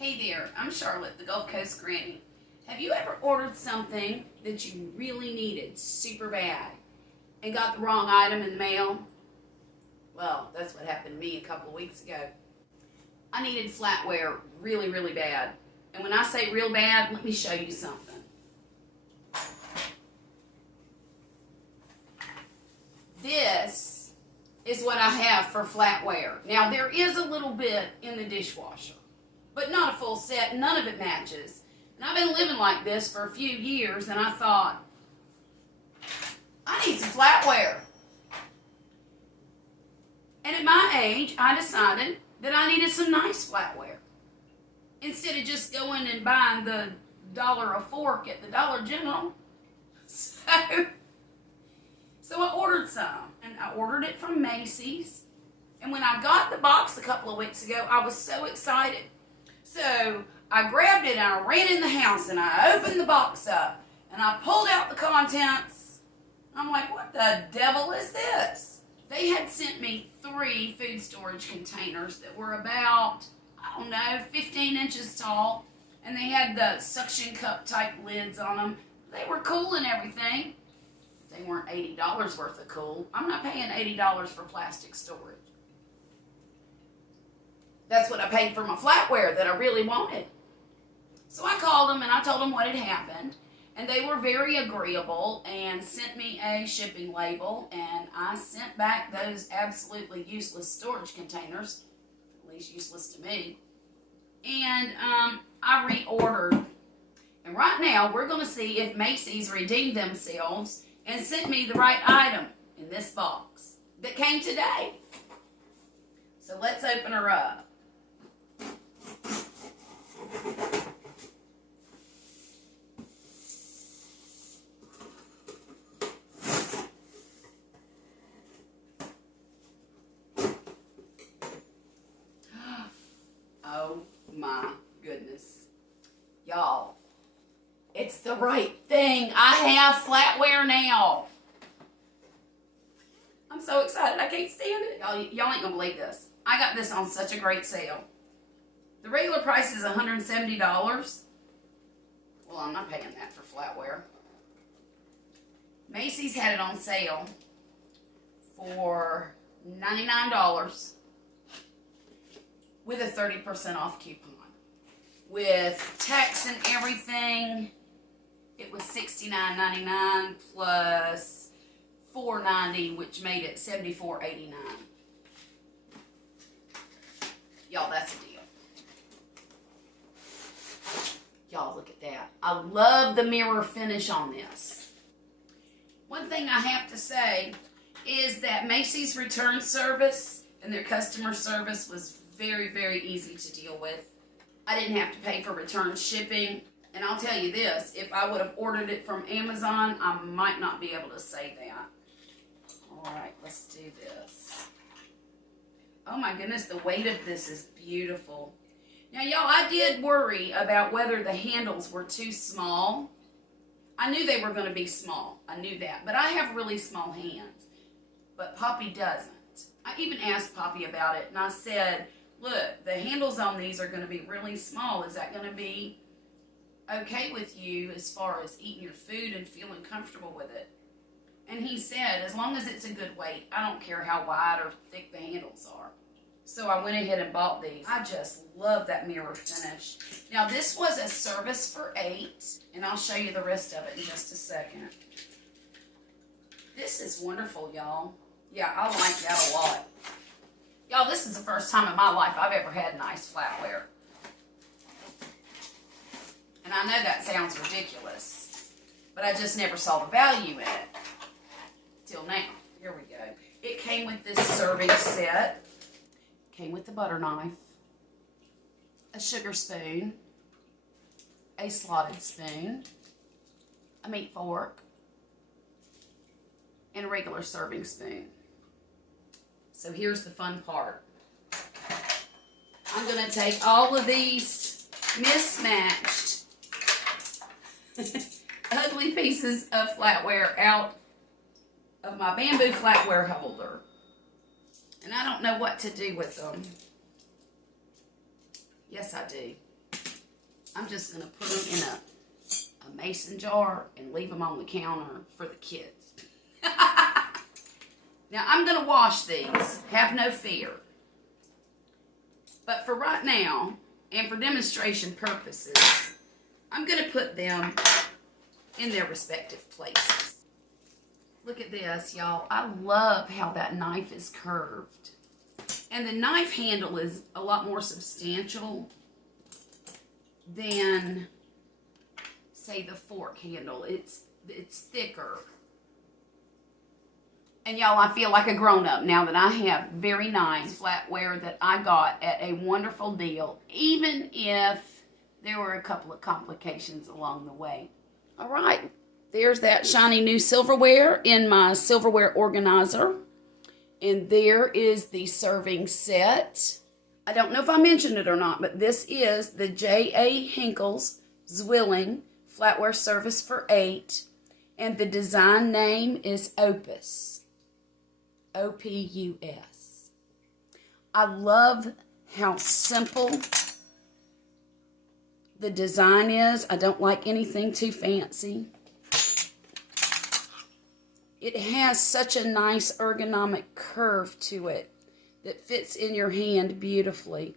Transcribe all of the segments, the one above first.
Hey there, I'm Charlotte, the Gulf Coast Granny. Have you ever ordered something that you really needed super bad and got the wrong item in the mail? Well, that's what happened to me a couple of weeks ago. I needed flatware really, really bad. And when I say real bad, let me show you something. This is what I have for flatware. Now, there is a little bit in the dishwasher, but not a full set. None of it matches. And I've been living like this for a few years, and I thought, I need some flatware. And at my age, I decided that I needed some nice flatware. Instead of just going and buying the $1 a fork at the Dollar General. So I ordered some, and I ordered it from Macy's. And when I got the box a couple of weeks ago, I was so excited. So I grabbed it and I ran in the house and I opened the box up and I pulled out the contents. I'm like, what the devil is this? They had sent me 3 food storage containers that were about, I don't know, 15 inches tall. And they had the suction cup type lids on them. They were cool and everything. They weren't $80 worth of cool. I'm not paying $80 for plastic storage. That's what I paid for my flatware that I really wanted. So I called them and I told them what had happened. And they were very agreeable and sent me a shipping label. And I sent back those absolutely useless storage containers. At least useless to me. And I reordered. And right now we're going to see if Macy's redeemed themselves and sent me the right item in this box that came today. So let's open her up. Oh my goodness. Y'all, it's the right thing. I have flatware now. I'm so excited. I can't stand it. Y'all ain't gonna believe this. I got this on such a great sale. The regular price is $170. Well, I'm not paying that for flatware. Macy's had it on sale for $99 with a 30% off coupon. With tax and everything, it was $69.99 plus $4.90, which made it $74.89. Y'all, that's a deal. Y'all, look at that. I love the mirror finish on this. One thing I have to say is that Macy's return service and their customer service was very, very easy to deal with. I didn't have to pay for return shipping. And I'll tell you this, if I would have ordered it from Amazon, I might not be able to say that. All right, let's do this. Oh my goodness, the weight of this is beautiful. Now, y'all, I did worry about whether the handles were too small. I knew they were going to be small. I knew that. But I have really small hands. But Poppy doesn't. I even asked Poppy about it, and I said, look, the handles on these are going to be really small. Is that going to be okay with you as far as eating your food and feeling comfortable with it? And he said, as long as it's a good weight, I don't care how wide or thick the handles are. So I went ahead and bought these. I just love that mirror finish. Now, this was a service for $8, and I'll show you the rest of it in just a second. This is wonderful, y'all. Yeah, I like that a lot. Y'all, this is the first time in my life I've ever had nice flatware. And I know that sounds ridiculous, but I just never saw the value in it. Till now. Here we go. It came with this serving set. Came with the butter knife, a sugar spoon, a slotted spoon, a meat fork, and a regular serving spoon. So here's the fun part. I'm going to take all of these mismatched, ugly pieces of flatware out of my bamboo flatware holder. And I don't know what to do with them. Yes, I do. I'm just going to put them in a mason jar and leave them on the counter for the kids. Now, I'm going to wash these. Have no fear. But for right now, and for demonstration purposes, I'm going to put them in their respective places. Look at this, y'all. I love how that knife is curved. And the knife handle is a lot more substantial than, say, the fork handle. It's thicker. And y'all, I feel like a grown-up now that I have very nice flatware that I got at a wonderful deal, even if there were a couple of complications along the way. All right, there's that shiny new silverware in my silverware organizer. And there is the serving set. I don't know if I mentioned it or not, but this is the JA Henkels Zwilling Flatware Service for 8. And the design name is Opus. O-P-U-S. I love how simple the design is. I don't like anything too fancy. It has such a nice ergonomic curve to it that fits in your hand beautifully.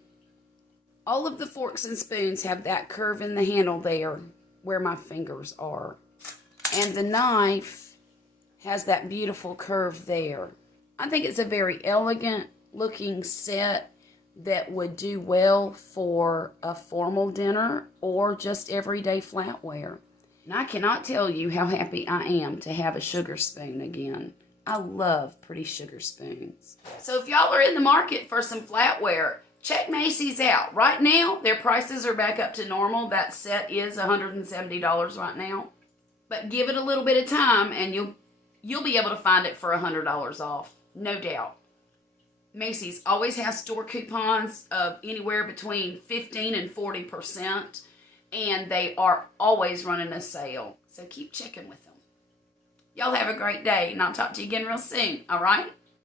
All of the forks and spoons have that curve in the handle there where my fingers are. And the knife has that beautiful curve there. I think it's a very elegant looking set that would do well for a formal dinner or just everyday flatware. And I cannot tell you how happy I am to have a sugar spoon again. I love pretty sugar spoons. So if y'all are in the market for some flatware, check Macy's out. Right now, their prices are back up to normal. That set is $170 right now. But give it a little bit of time and you'll be able to find it for $100 off. No doubt. Macy's always has store coupons of anywhere between 15 and 40%. And they are always running a sale. So keep checking with them. Y'all have a great day, and I'll talk to you again real soon, all right?